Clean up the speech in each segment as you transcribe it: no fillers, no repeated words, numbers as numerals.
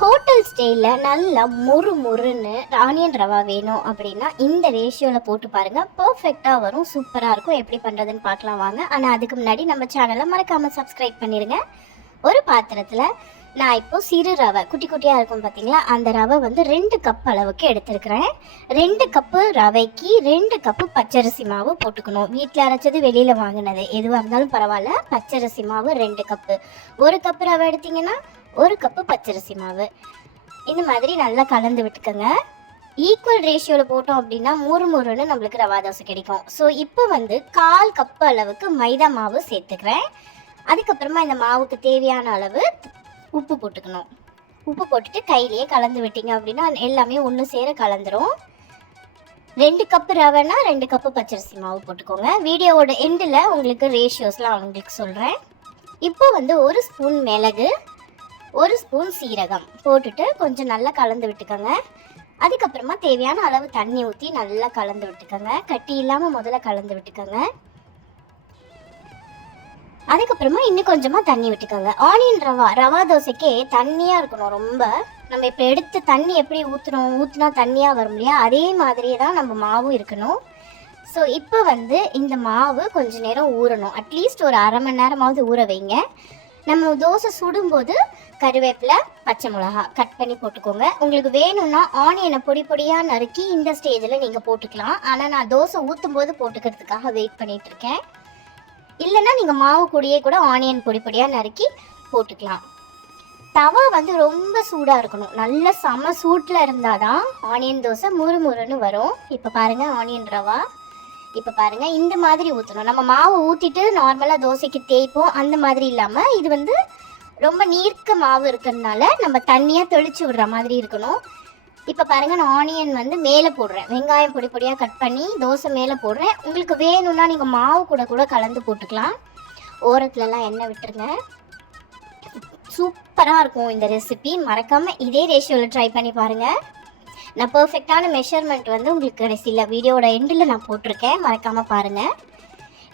Hotel ஸ்டைலில் நல்லா முறுன்னு onion rava வேணும் அப்படின்னா இந்த ரேஷியோவில் போட்டு பாருங்கள், பர்ஃபெக்டாக வரும், சூப்பராக இருக்கும். எப்படி பண்ணுறதுன்னு பார்க்கலாம் வாங்க. ஆனால் அதுக்கு முன்னாடி நம்ம சேனலை மறக்காமல் சப்ஸ்கிரைப் பண்ணிடுங்க. ஒரு பாத்திரத்தில் நான் இப்போது சிறு ரவை குட்டி குட்டியாக இருக்கும் பார்த்தீங்களா, அந்த ரவை வந்து 2 கப் அளவுக்கு எடுத்துருக்கிறேன். 2 கப்பு ரவைக்கு 2 கப்பு பச்சரிசி மாவு போட்டுக்கணும். வீட்டில் அரைச்சது வெளியில் வாங்கினது எதுவாக இருந்தாலும் பரவாயில்ல. பச்சரிசி மாவு 2 கப்பு. 1 கப்பு ரவை எடுத்திங்கன்னா 1 கப்பு பச்சரிசி மாவு. இந்த மாதிரி நல்லா கலந்து விட்டுக்கோங்க. ஈக்குவல் ரேஷியோவில் போட்டோம் அப்படின்னா முறுன்னு நம்மளுக்கு ரவா தோசை கிடைக்கும். ஸோ இப்போ வந்து 1/4 கப்பு அளவுக்கு மைதா மாவு சேர்த்துக்கிறேன். அதுக்கப்புறமா இந்த மாவுக்கு தேவையான அளவு உப்பு போட்டுக்கணும். உப்பு போட்டுட்டு கையிலேயே கலந்து விட்டீங்க அப்படின்னா எல்லாமே ஒன்று சேர கலந்துரும். 2 கப்பு ரவைனா 2 கப்பு பச்சரிசி மாவு போட்டுக்கோங்க. வீடியோவோட எண்டில் உங்களுக்கு ரேஷியோஸ்லாம் உங்களுக்கு சொல்கிறேன். இப்போ வந்து 1 ஸ்பூன் மிளகு, 1 ஸ்பூன் சீரகம் போட்டுட்டு கொஞ்சம் நல்லா கலந்து விட்டுக்கோங்க. அதுக்கப்புறமா தேவையான அளவு தண்ணி ஊற்றி நல்லா கலந்து விட்டுக்கோங்க. கட்டி இல்லாமல் முதல்ல கலந்து விட்டுக்கோங்க. அதுக்கப்புறமா இன்னும் கொஞ்சமாக தண்ணி விட்டுக்கோங்க. ஆனியன் ரவா தோசைக்கே தண்ணியாக இருக்கணும் ரொம்ப. நம்ம இப்போ எடுத்து தண்ணி எப்படி ஊற்றினா தண்ணியாக வரும் இல்லையா, அதே மாதிரியே தான் நம்ம மாவும் இருக்கணும். ஸோ இப்போ வந்து இந்த மாவு கொஞ்சம் நேரம் ஊறணும். அட்லீஸ்ட் ஒரு அரை மணி நேரமாவது ஊற வைங்க. நம்ம தோசை சுடும்போது கருவேப்பிலை, பச்சை மிளகா கட் பண்ணி போட்டுக்கோங்க. உங்களுக்கு வேணும்னா ஆனியனை பொடியாக நறுக்கி இந்த ஸ்டேஜில் நீங்கள் போட்டுக்கலாம். ஆனால் நான் தோசை ஊற்றும் போது போட்டுக்கிறதுக்காக வெயிட் பண்ணிகிட்ருக்கேன். இல்லைன்னா நீங்கள் மாவு கூடயே கூட ஆனியன் பொடியாக நறுக்கி போட்டுக்கலாம். தவா வந்து ரொம்ப சூடாக இருக்கணும். நல்ல செம சூட்டில் இருந்தால் தான் ஆனியன் தோசை முறுன்னு வரும். இப்போ பாருங்கள் ஆனியன் ரவா. இப்போ பாருங்கள் இந்த மாதிரி ஊற்றணும். நம்ம மாவு ஊற்றிட்டு நார்மலாக தோசைக்கு தேய்ப்போம், அந்த மாதிரி இல்லாமல் இது வந்து ரொம்ப நீர்க்க மாவு இருக்கிறதுனால நம்ம தண்ணியாக தெளித்து விடுற மாதிரி இருக்கணும். இப்போ பாருங்கள் நான் ஆனியன் வந்து மேலே போடுறேன். வெங்காயம் பொடியாக கட் பண்ணி தோசை மேலே போடுறேன். உங்களுக்கு வேணும்னா நீங்கள் மாவு கூட கலந்து போட்டுக்கலாம். ஓரத்துலலாம் எண்ணெய் விட்டுருங்க. சூப்பராக இருக்கும் இந்த ரெசிபி. மறக்காமல் இதே ரேஷியோவில் ட்ரை பண்ணி பாருங்கள். நான் பர்ஃபெக்டான மெஷர்மெண்ட் வந்து உங்களுக்கு கடைசியில் வீடியோட எண்டில் நான் போட்டிருக்கேன், மறக்காமல் பாருங்கள்.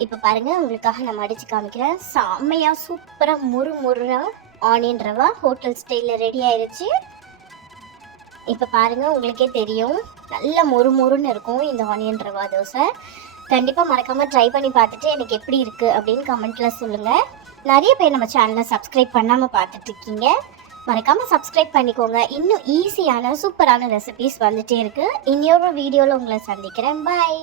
இப்போ பாருங்கள் உங்களுக்காக நான் மடித்து காமிக்கிறேன். செம்மையாக சூப்பராக முறுன்னு ஆனியன் ரவா ஹோட்டல் ஸ்டைலில் ரெடி ஆயிடுச்சு. இப்போ பாருங்கள் உங்களுக்கே தெரியும், நல்ல முறுன்னு இருக்கும் இந்த ஆனியன் ரவா தோசை. கண்டிப்பாக மறக்காமல் ட்ரை பண்ணி பார்த்துட்டு எனக்கு எப்படி இருக்குது அப்படின்னு கமெண்ட்டில் சொல்லுங்கள். நிறைய பேர் நம்ம சேனலை சப்ஸ்கிரைப் பண்ணாமல் பார்த்துட்ருக்கீங்க, மறக்காமல் சப்ஸ்கிரைப் பண்ணிக்கோங்க. இன்னும் ஈஸியான சூப்பரான ரெசிபீஸ் வந்துகிட்டே இருக்குது. இன்னொரு வீடியோவில் உங்களை சந்திக்கிறேன். பாய்.